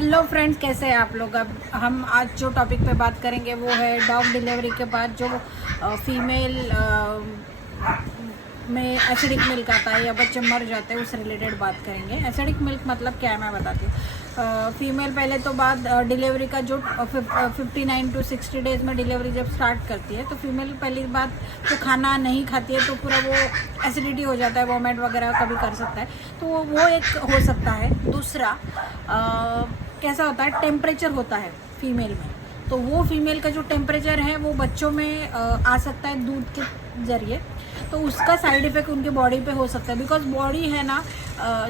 Hello friends, कैसे हैं आप लोग। अब हम आज जो टॉपिक पे बात करेंगे वो है डॉग डिलीवरी के बाद जो फीमेल में एसिडिक मिल्क आता है या बच्चे मर जाते हैं, उससे रिलेटेड बात करेंगे। एसिडिक मिल्क मतलब क्या है मैं बताती हूँ। फीमेल पहले तो बाद डिलीवरी का जो 59 to 60 डेज़ में डिलीवरी जब स्टार्ट करती है तो फीमेल पहली बात तो खाना नहीं खाती है, तो पूरा वो एसिडिटी हो जाता है, वोमिट वगैरह कभी कर सकता है, तो वो एक हो सकता है। दूसरा कैसा होता है, टेम्परेचर होता है फीमेल में, तो वो फीमेल का जो टेम्परेचर है वो बच्चों में आ सकता है दूध के ज़रिए, तो उसका साइड इफ़ेक्ट उनके बॉडी पे हो सकता है। बिकॉज बॉडी है ना,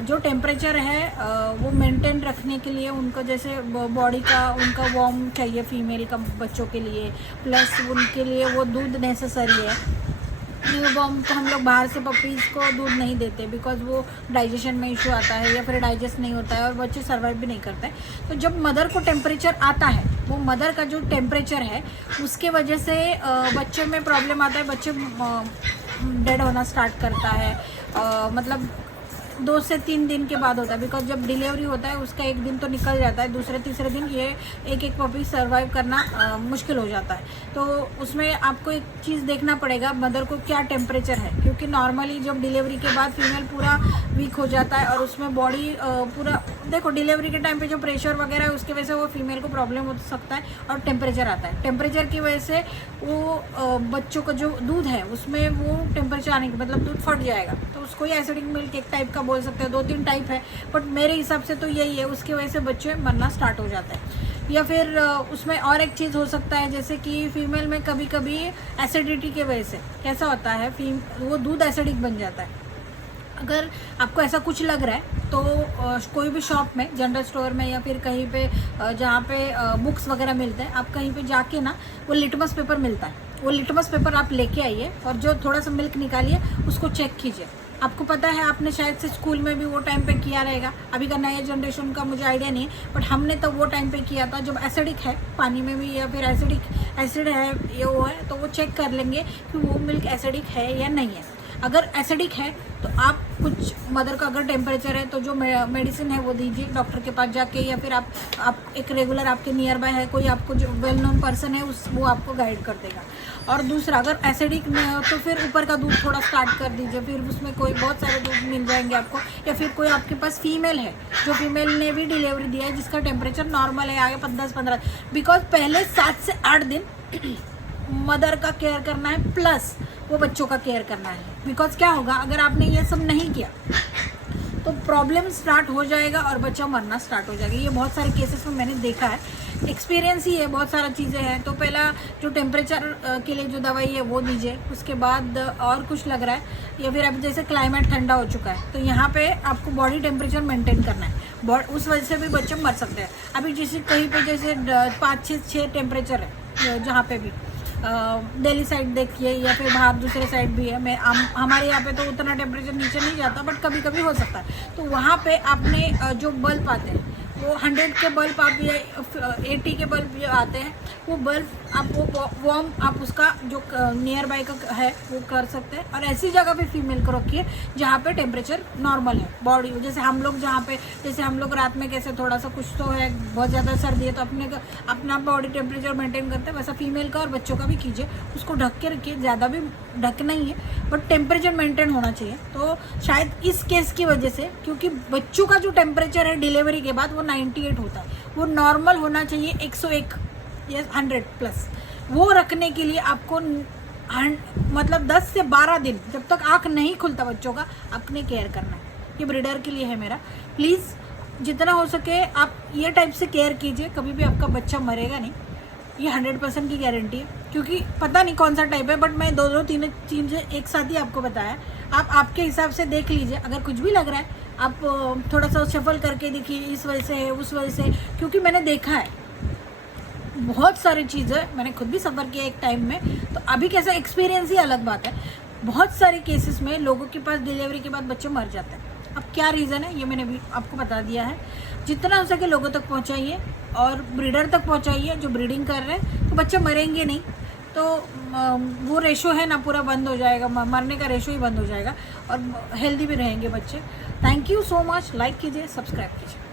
जो टेम्परेचर है वो मेंटेन रखने के लिए उनको, जैसे बॉडी का उनका वार्म चाहिए फीमेल का बच्चों के लिए, प्लस उनके लिए वो दूध नेसेसरी है। न्यूबॉर्न को हम लोग बाहर से पपीज़ को दूध नहीं देते, बिकॉज वो डाइजेशन में इशू आता है या फिर डाइजेस्ट नहीं होता है और बच्चे सर्वाइव भी नहीं करते हैं। तो जब मदर को टेम्परेचर आता है, वो मदर का जो टेम्परेचर है उसके वजह से बच्चे में प्रॉब्लम आता है, बच्चे डेड होना स्टार्ट करता है। मतलब 2 से 3 दिन के बाद होता है, बिकॉज जब डिलीवरी होता है उसका 1 दिन तो निकल जाता है, दूसरे तीसरे दिन ये एक पपी सर्वाइव करना मुश्किल हो जाता है। तो उसमें आपको एक चीज़ देखना पड़ेगा मदर को क्या टेम्परेचर है, क्योंकि नॉर्मली जब डिलीवरी के बाद फीमेल पूरा वीक हो जाता है और उसमें बॉडी पूरा, देखो डिलीवरी के टाइम पे जो प्रेशर वगैरह है उसकी वजह से वो फीमेल को प्रॉब्लम हो सकता है, और टेम्परेचर आता है, टेम्परेचर की वजह से वो बच्चों का जो दूध है उसमें वो टेम्परेचर आने के मतलब दूध फट जाएगा, तो उसको ही एसिडिक मिल्क एक टाइप का बोल सकते हैं। 2-3 टाइप है, बट मेरे हिसाब से तो यही है, उसकी वजह से बच्चे मरना स्टार्ट हो जाते हैं। या फिर उसमें और एक चीज़ हो सकता है, जैसे कि फीमेल में कभी कभी एसिडिटी की वजह से कैसा होता है, वो दूध एसिडिक बन जाता है। अगर आपको ऐसा कुछ लग रहा है तो कोई भी शॉप में, जनरल स्टोर में या फिर कहीं पे जहाँ पे बुक्स वगैरह मिलते हैं, आप कहीं पे जाके ना वो लिटमस पेपर मिलता है, वो लिटमस पेपर आप लेके आइए और जो थोड़ा सा मिल्क निकालिए उसको चेक कीजिए। आपको पता है, आपने शायद से स्कूल में भी वो टाइम पे किया रहेगा, अभी का नया जनरेशन का मुझे आइडिया नहीं है, बट हमने तब वो टाइम पे किया था जब एसिडिक है पानी में भी या फिर एसिड है ये वो है, तो वो चेक कर लेंगे कि वो मिल्क एसिडिक है या नहीं है। अगर एसिडिक है तो आप कुछ मदर का अगर टेम्परेचर है तो जो मेडिसिन है वो दीजिए डॉक्टर के पास जाके, या फिर आप एक रेगुलर आपके नियर बाय है कोई, आपको जो वेल नोन पर्सन है वो आपको गाइड कर देगा। और दूसरा, अगर एसिडिक नहीं हो तो फिर ऊपर का दूध थोड़ा स्टार्ट कर दीजिए, फिर उसमें कोई बहुत सारे दूध मिल जाएंगे आपको। या फिर कोई आपके पास फीमेल है जो फीमेल ने भी डिलीवरी दिया है जिसका टेम्परेचर नॉर्मल है, आगे 10-15, बिकॉज पहले 7 से 8 दिन मदर का केयर करना है, प्लस वो बच्चों का केयर करना है। बिकॉज क्या होगा, अगर आपने ये सब नहीं किया तो प्रॉब्लम स्टार्ट हो जाएगा और बच्चा मरना स्टार्ट हो जाएगा। ये बहुत सारे केसेस में मैंने देखा है, एक्सपीरियंस ही है, बहुत सारा चीज़ें हैं। तो पहला जो टेम्परेचर के लिए जो दवाई है वो दीजिए, उसके बाद और कुछ लग रहा है या फिर अब जैसे क्लाइमेट ठंडा हो चुका है तो यहाँ पे आपको बॉडी टेम्परेचर मेंटेन करना है, उस वजह से भी बच्चे मर सकते हैं। अभी जैसे कहीं पे जैसे 5-6 टेम्परेचर है, जहाँ पे भी दिल्ली साइड देखिए या फिर बाहर दूसरे साइड भी है, हमारे यहाँ पे तो उतना टेम्परेचर नीचे नहीं जाता, बट कभी कभी हो सकता है। तो वहाँ पे आपने जो बल्ब आते हैं वो 100 के बल्ब आप या 80 के बल्ब जो आते हैं, वो बल्ब आप वो वार्म आप उसका जो नियर बाय का है वो कर सकते हैं। और ऐसी जगह पे फीमेल को रखिए जहाँ पे टेम्परेचर नॉर्मल है बॉडी, जैसे हम लोग जहाँ पे, जैसे हम लोग रात में कैसे थोड़ा सा कुछ तो है, बहुत ज़्यादा सर्दी है तो अपना बॉडी टेम्परेचर मेंटेन करते हैं, वैसा फीमेल का और बच्चों का भी कीजिए। उसको ढक के रखिए, ज़्यादा भी ढकना ही है बट टेम्परेचर मेंटेन होना चाहिए। तो शायद इस केस की वजह से, क्योंकि बच्चों का जो टेम्परेचर है डिलीवरी के बाद वो 98 होता है, वो नॉर्मल होना चाहिए 101 या 100 प्लस। वो रखने के लिए आपको मतलब 10 से 12 दिन जब तक आँख नहीं खुलता बच्चों का, अपने केयर करना है। ये ब्रीडर के लिए है मेरा, प्लीज़ जितना हो सके आप ये टाइप से केयर कीजिए, कभी भी आपका बच्चा मरेगा नहीं, ये 100% की गारंटी है। क्योंकि पता नहीं कौन सा टाइप है, बट मैं 2-3 चीज़ें एक साथ ही आपको बताया, आप आपके हिसाब से देख लीजिए। अगर कुछ भी लग रहा है आप थोड़ा सा शफल करके देखिए, इस वजह से है उस वजह से, क्योंकि मैंने देखा है बहुत सारी चीज़ें, मैंने खुद भी सफ़र किया एक टाइम में, तो अभी कैसा एक्सपीरियंस ही अलग बात है। बहुत सारे केसेस में लोगों के पास डिलीवरी के बाद बच्चे मर जाते हैं। अब क्या रीज़न है ये मैंने भी आपको बता दिया है। जितना हो सके लोगों तक पहुंचाइए और ब्रीडर तक पहुंचाइए जो ब्रीडिंग कर रहे हैं, तो बच्चे मरेंगे नहीं, तो वो रेशो है ना पूरा बंद हो जाएगा, मरने का रेशो ही बंद हो जाएगा और हेल्दी भी रहेंगे बच्चे। Thank you so much, like कीजिए, सब्सक्राइब कीजिए।